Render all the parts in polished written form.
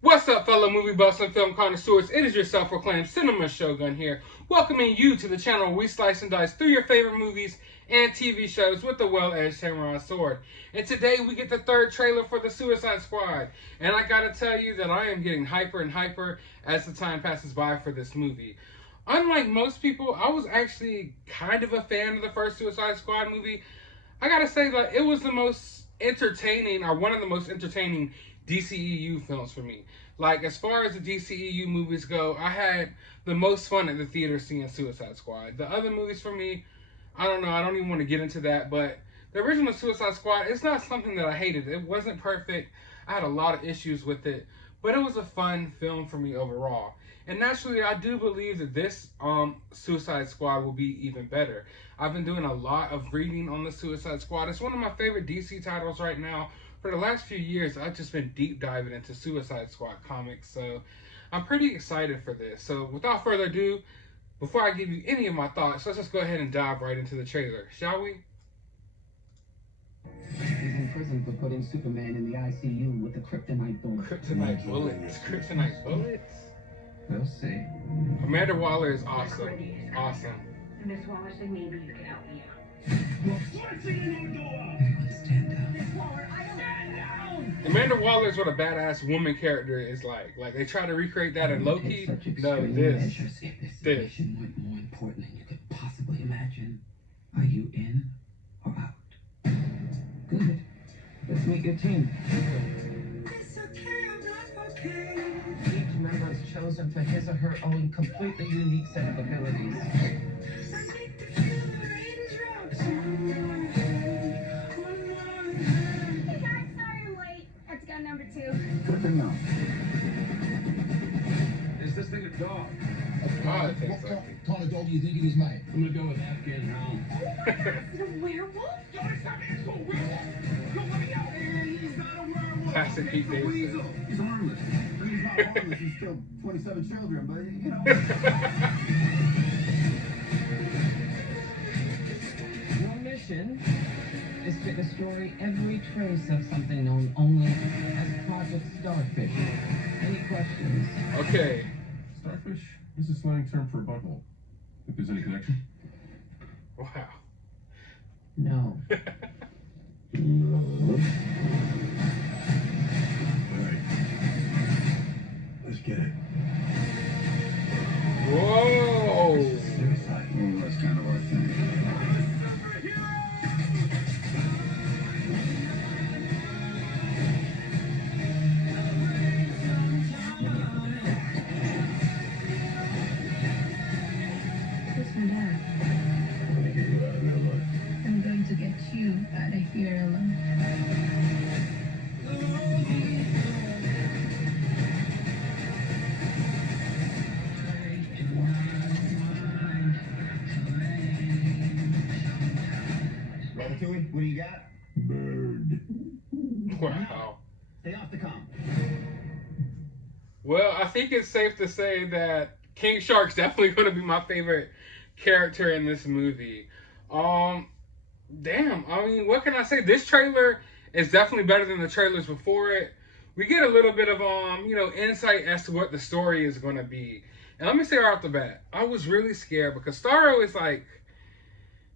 What's up, fellow movie buffs and film connoisseurs? It is your self-proclaimed cinema shogun here, welcoming you to the channel where we slice and dice through your favorite movies and TV shows with a well-edged samurai sword. And today we get the third trailer for The Suicide Squad. And I gotta tell you that I am getting hyper and hyper as the time passes by for this movie. Unlike most people, I was actually kind of a fan of the first Suicide Squad movie. I gotta say that it was the most entertaining, or one of the most entertaining DCEU films for me. Like, as far as the DCEU movies go, I had the most fun at the theater seeing Suicide Squad. The other movies for me, I don't know, I don't even want to get into that, but the original Suicide Squad, it's not something that I hated. It wasn't perfect. I had a lot of issues with it, but it was a fun film for me overall. And naturally, I do believe that this Suicide Squad will be even better. I've been doing a lot of reading on the Suicide Squad. It's one of my favorite DC titles right now. For the last few years, I've just been deep diving into Suicide Squad comics, so I'm pretty excited for this. So without further ado, before I give you any of my thoughts, let's just go ahead and dive right into the trailer, shall we? He's in prison for putting Superman in the ICU with the kryptonite bullets. Kryptonite bullets. Kryptonite bullets? We'll see. Amanda Waller is awesome. Awesome. Miss Waller said maybe you could help me out. Stand down. Amanda Waller is what a badass woman character is like. Like, they try to recreate that in Loki. No, this. If this situation went more important than you could possibly imagine, are you in or out? Good. Let's meet your team. It's okay, I'm not okay. Each member is chosen for his or her own completely unique set of abilities. I need to feel the raindrops. Hey guys, sorry I'm late. Let's go number 2. Good to know. Is this thing a dog? I think so. What kind of dog do you think it is, mate? I'm gonna go with Afghan Hound. Is it a werewolf? Yo, it's not me, it's a werewolf! Yo, let me out! He's not a werewolf! Classic Pete Davidson. He's harmless. I mean, he's not harmless. He's killed 27 children, but, you know. Your mission is to destroy every trace of something known only as Project Starfish. Any questions? Okay. Starfish is a slang term for a butthole. Think there's any connection? Wow. No. Alright. Let's get it. Whoa. Suicide. Well, that's kind of our thing. Who's my dad? I'm gonna get you out of there, look. I'm going to get you out of here alone. Ratatouille, what do you got? Bird. Wow. Stay off the comp. Well, I think it's safe to say that King Shark's definitely going to be my favorite character in this movie. Damn, I mean, what can I say? This trailer is definitely better than the trailers before it. We get a little bit of, insight as to what the story is going to be. And let me say right off the bat, I was really scared because Starro is like,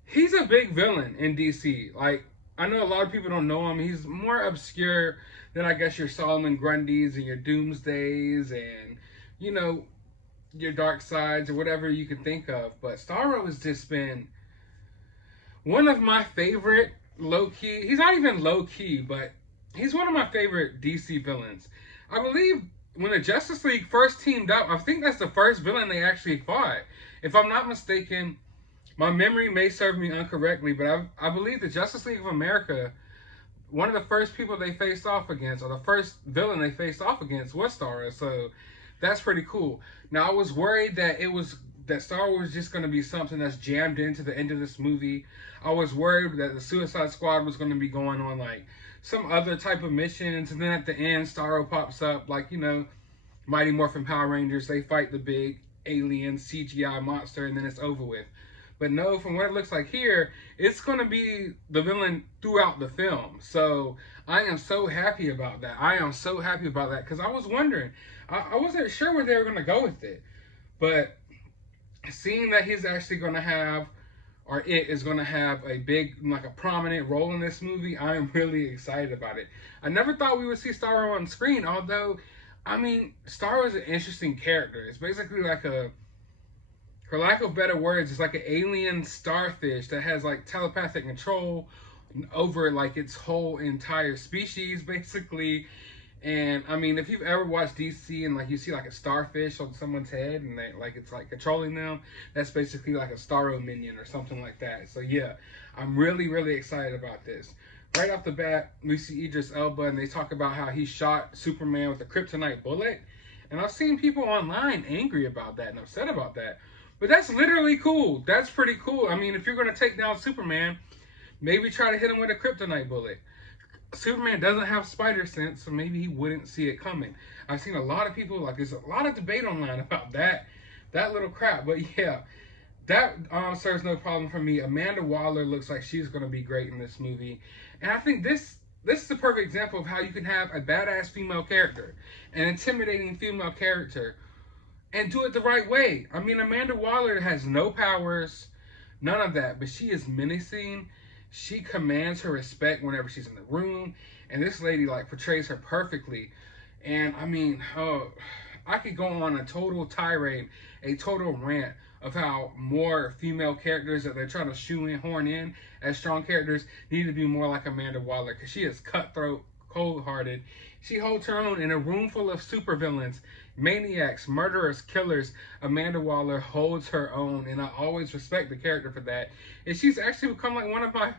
he's a big villain in DC. Like, I know a lot of people don't know him. He's more obscure than, I guess, your Solomon Grundys and your Doomsdays and, your Dark Sides or whatever you can think of. But Starro has just been one of my favorite low-key. He's not even low-key, but he's one of my favorite DC villains. I believe when the Justice League first teamed up, I think that's the first villain they actually fought. If I'm not mistaken, my memory may serve me incorrectly, but I believe the Justice League of America, one of the first people they faced off against, or the first villain they faced off against, was Starro. So that's pretty cool. Now, I was worried that Starro was just going to be something that's jammed into the end of this movie. I was worried that the Suicide Squad was going to be going on like some other type of missions, and then at the end, Starro pops up like, Mighty Morphin Power Rangers. They fight the big alien CGI monster, and then it's over with. But no, from what it looks like here, it's going to be the villain throughout the film. So I am so happy about that. I am so happy about that because I was wondering. I wasn't sure where they were going to go with it. But seeing that he's actually going to have, or it is going to have a big, like a prominent role in this movie, I am really excited about it. I never thought we would see Starro on screen, although, I mean, Starro is an interesting character. It's basically like a, for lack of better words, it's like an alien starfish that has like telepathic control over like its whole entire species, basically. And I mean, if you've ever watched DC and like you see like a starfish on someone's head and they like it's like controlling them, that's basically like a Starro minion or something like that. So yeah, I'm really, really excited about this. Right off the bat, we see Idris Elba and they talk about how he shot Superman with a kryptonite bullet. And I've seen people online angry about that and upset about that. But that's literally cool. That's pretty cool. I mean, if you're going to take down Superman, maybe try to hit him with a kryptonite bullet. Superman doesn't have spider sense, so maybe he wouldn't see it coming. I've seen a lot of people, like, there's a lot of debate online about that little crap. But yeah, that serves no problem for me. Amanda Waller looks like she's going to be great in this movie. And I think this is a perfect example of how you can have a badass female character, an intimidating female character, and do it the right way. I mean, Amanda Waller has no powers, none of that, but she is menacing. She commands her respect whenever she's in the room, and this lady like portrays her perfectly. And I mean, I could go on a total tirade, a total rant of how more female characters that they're trying to shoehorn in as strong characters need to be more like Amanda Waller, because she is cutthroat, cold-hearted. She holds her own in a room full of supervillains, maniacs, murderers, killers. Amanda Waller holds her own, and I always respect the character for that. And she's actually become like one of my,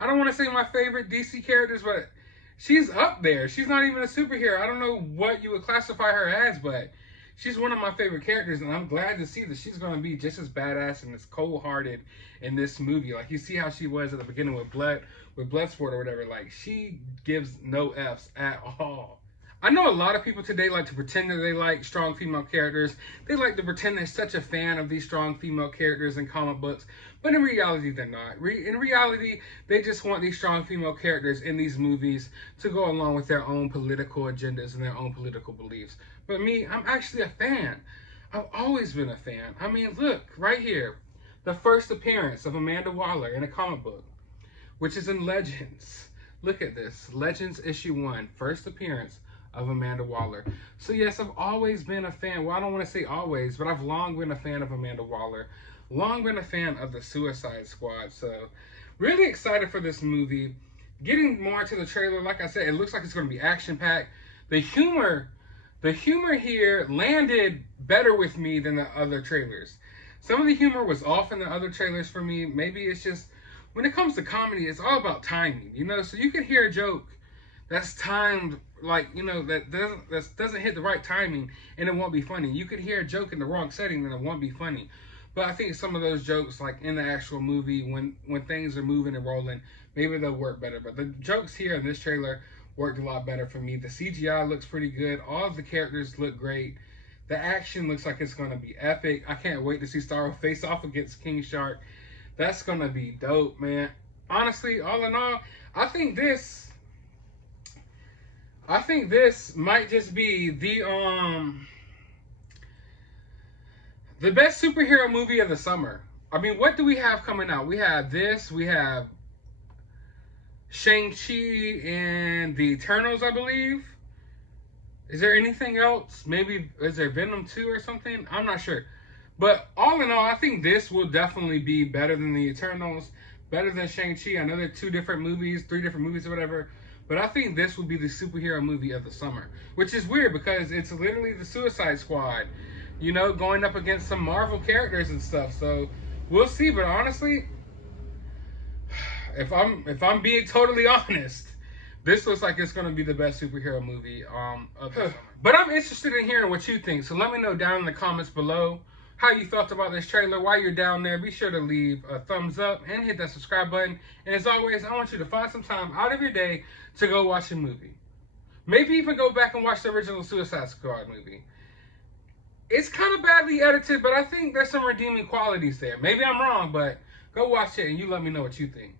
I don't want to say my favorite DC characters, but she's up there. She's not even a superhero. I don't know what you would classify her as, but she's one of my favorite characters, and I'm glad to see that she's going to be just as badass and as cold-hearted in this movie. Like, you see how she was at the beginning with Bloodsport or whatever. Like, she gives no F's at all. I know a lot of people today like to pretend that they like strong female characters. They like to pretend they're such a fan of these strong female characters in comic books, but in reality, they're not. In reality, they just want these strong female characters in these movies to go along with their own political agendas and their own political beliefs. But me, I'm actually a fan. I've always been a fan. I mean, look, right here. The first appearance of Amanda Waller in a comic book, which is in Legends. Look at this. Legends issue 1. First appearance of Amanda Waller. So yes, I've always been a fan. Well, I don't want to say always, but I've long been a fan of Amanda Waller. Long been a fan of the Suicide Squad. So really excited for this movie. Getting more into the trailer, like I said, it looks like it's going to be action-packed. The humor here landed better with me than the other trailers. Some of the humor was off in the other trailers for me. Maybe it's just, when it comes to comedy, it's all about timing, you know? So you can hear a joke that's timed, like, you know, that doesn't hit the right timing, and it won't be funny. You could hear a joke in the wrong setting, and it won't be funny. But I think some of those jokes, like in the actual movie, when things are moving and rolling, maybe they'll work better. But the jokes here in this trailer worked a lot better for me. The CGI looks pretty good. All of the characters look great. The action looks like it's going to be epic. I can't wait to see Starro face off against King Shark. That's going to be dope, man. Honestly, all in all, I think this might just be the best superhero movie of the summer. I mean, what do we have coming out? We have this. We have Shang-Chi and the Eternals, I believe. Is there anything else? Maybe, is there Venom 2 or something? I'm not sure. But all in all, I think this will definitely be better than the Eternals, better than Shang-Chi. I know they're 2 different movies, 3 different movies or whatever. But I think this will be the superhero movie of the summer. Which is weird because it's literally the Suicide Squad, you know, going up against some Marvel characters and stuff. So we'll see. But honestly, if I'm being totally honest, this looks like it's going to be the best superhero movie of the summer. But I'm interested in hearing what you think. So let me know down in the comments below how you felt about this trailer. While you're down there, be sure to leave a thumbs up and hit that subscribe button. And as always, I want you to find some time out of your day to go watch a movie. Maybe even go back and watch the original Suicide Squad movie. It's kind of badly edited, but I think there's some redeeming qualities there. Maybe I'm wrong, but go watch it and you let me know what you think.